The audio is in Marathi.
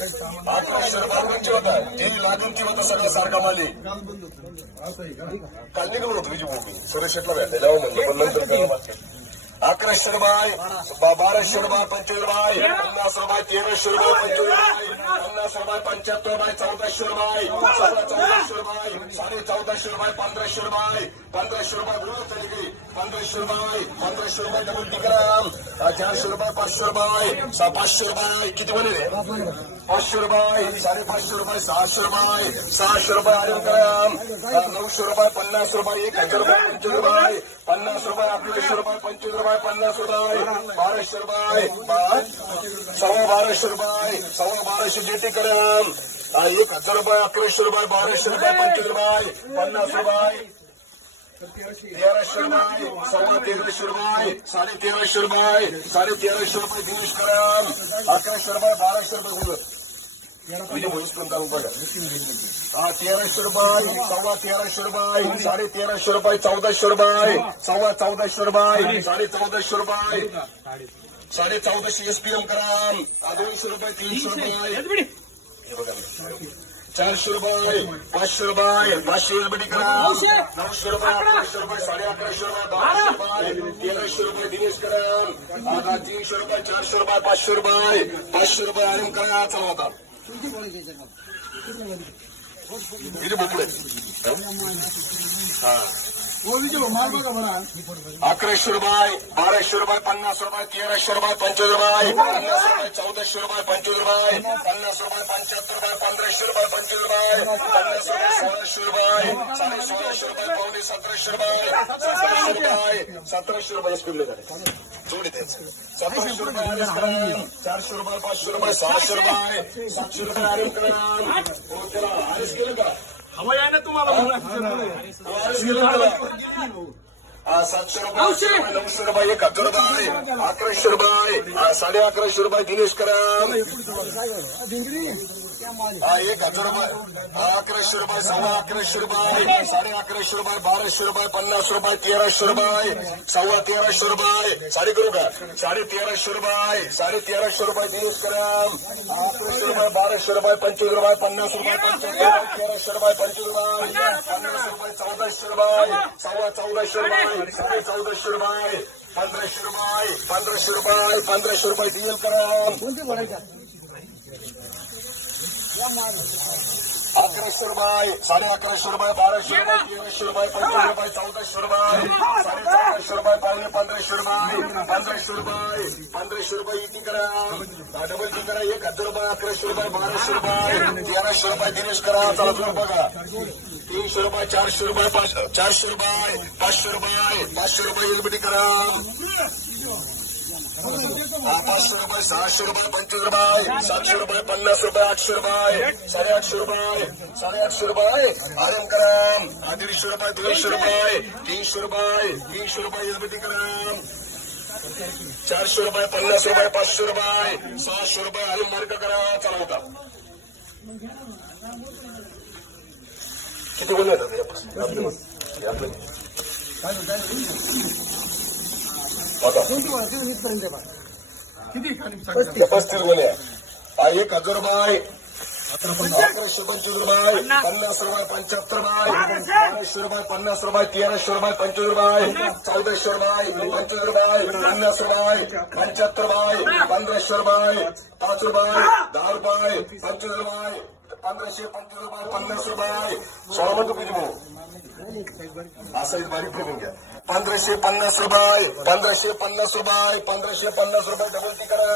1100 रुपये म्हणजे होता ती लागून ती होता सगळं सारखा माली काल निघून होतो तुझी मोठी सुरेशेटला भेटले जाऊ म्हणलं पण नंतर 1100 रुपये 1200 रुपये 25 रुपये 50 रुपये 1300 रुपये 25 रुपये 50 रुपये 75 रुपये 1400 रुपये 1400 रुपये 1450 रुपये 1500 रुपये 1500 रुपये बोलत चली गई 1500 रुपये डबल टिकराम 400 रुपये 500 रुपये 500 रुपये किती बने 500 रुपये 550 रुपये 600 रुपये 600 रुपये आर्यन कराम 900 रुपये 50 रुपये 1000 रुपये 25 रुपये 50 रुपये 1100 रुपये 25 रुपये 50 रुपये 1200 रुपये 1250 रुपये 1250 जेटी कराम 1000 रुपये 1100 रुपये 1200 रुपये 25 रुपये 50 रुपये 1300 रुपये 1350 रुपये 1350 रुपये 1350 रुपये दिनेश कराम 1100 रुपये 1200 रुपये बोलत तुझे भोईस पण चालू बघा 1300 रुपये 1350 रुपये 1350 रुपये 1400 रुपये 1450 रुपये 1450 रुपये 1450 एसपीएम कराम 200 रुपये 300 रुपये 400 रुपये 500 रुपये 500 एलबीडी कराम 900 रुपये 1100 रुपये 1150 रुपये 1300 रुपये दिनेश कराम 300 रुपये 400 रुपये 500 रुपये 500 रुपये आर्यन करा चला होता बोकडे 1100 रुपये 1200 रुपये 50 रुपये 1300 रुपये 25 रुपये 50 रुपये 1400 रुपये 25 रुपये 50 रुपये 75 रुपये 1500 रुपये 25 रुपये 50 रुपये 1600 रुपये 1600 रुपये 1700 रुपये 1700 रुपये स्पीड लेकर जोडी त्याच 1700 रुपये आर्यन कराम 400 रुपये 500 रुपये 600 रुपये 700 रुपये आर्यन कराम त्याला आर्यस केलं का हवा आहे ना तुम्हाला 700 रुपये 900 रुपये 1000 रुपये 1100 रुपये 1150 रुपये दिनेश कराम 1000 रुपये 1100 रुपये 1150 रुपये 1150 रुपये 1200 रुपये 50 रुपये 1300 रुपये 1350 रुपये साडे करू का 1350 रुपये 1350 रुपये दिनेश कराम 1100 रुपये 1200 रुपये 25 रुपये 50 रुपये 1300 रुपये 25 रुपये 50 रुपये 1400 रुपये 1450 रुपये 1450 रुपये 1500 रुपये 1500 रुपये 1500 रुपये डीएल कराम 1100 रुपये 1150 रुपये 1200 रुपये 1300 रुपये 25 रुपये 1400 रुपये 1450 रुपये 1500 रुपये 1500 रुपये 1500 रुपये ईटी कराम डबल टी करा 1000 रुपये 1100 रुपये 1200 रुपये 1300 रुपये दिनेश करा चला तुम्ही बघा 300 रुपये 400 रुपये 400 रुपये 500 रुपये 500 रुपये एलबीडी कराम 500 रुपये 600 रुपये 25 रुपये 700 रुपये 50 रुपये 800 रुपये 850 रुपये 850 रुपये आर्यन कराम 150 रुपये 200 रुपये 300 रुपये 300 रुपये एलबीडी कराम 400 रुपये 50 रुपये 500 रुपये 600 रुपये आर्यन मार्ग करा चला होता किती बोलले होते किती 35 बोले 1000 रुपये 1125 रुपये 50 रुपये 75 रुपये 1200 रुपये 50 रुपये 1300 रुपये 25 रुपये 1400 रुपये 25 रुपये 50 रुपये 75 रुपये 1500 रुपये 5 रुपये 10 रुपये 25 रुपये 1500 25 रुपये 50 रुपये 16 मध्ये किती भाऊ असं बारीक फिरून घ्या 1550 रुपये 1550 रुपये 1550 रुपये डबल टी करा